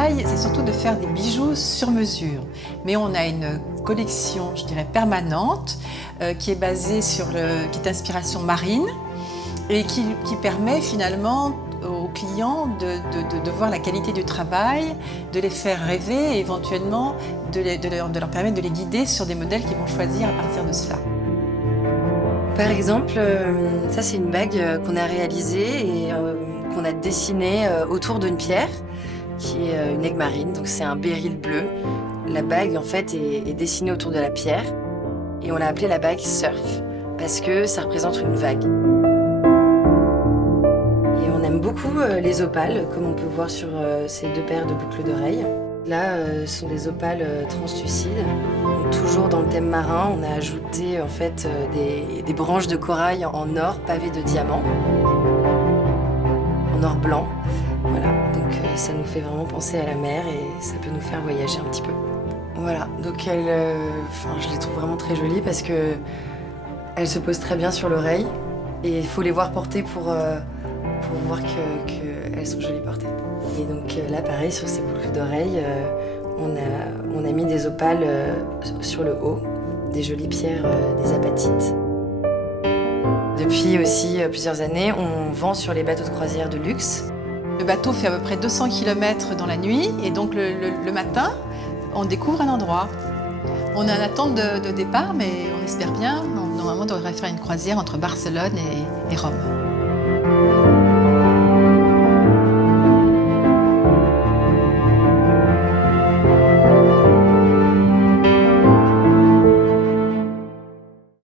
travail, c'est surtout de faire des bijoux sur mesure. Mais on a une collection, je dirais, permanente, qui est basée qui est d'inspiration marine et qui permet finalement aux clients de voir la qualité du travail, de les faire rêver et éventuellement de leur permettre de les guider sur des modèles qu'ils vont choisir à partir de cela. Par exemple, ça c'est une bague qu'on a réalisée et qu'on a dessinée autour d'une pierre qui est une aigue marine, donc c'est un béryl bleu. La bague en fait est dessinée autour de la pierre et on l'a appelée la bague surf parce que ça représente une vague. Et on aime beaucoup les opales, comme on peut voir sur ces deux paires de boucles d'oreilles. Là, ce sont des opales translucides. Donc, toujours dans le thème marin, on a ajouté en fait des branches de corail en or pavées de diamants, en or blanc. Voilà, donc ça nous fait vraiment penser à la mer et ça peut nous faire voyager un petit peu. Voilà, donc je les trouve vraiment très jolies parce que elles se posent très bien sur l'oreille et il faut les voir porter pour voir qu'elles sont jolies portées. Et donc là, pareil, sur ces boucles d'oreilles, on a mis des opales sur le haut, des jolies pierres, des apatites. Depuis aussi plusieurs années, on vend sur les bateaux de croisière de luxe. Le bateau fait à peu près 200 km dans la nuit et donc le matin, on découvre un endroit. On est en attente de départ, mais on espère bien. Normalement, on devrait faire une croisière entre Barcelone et Rome.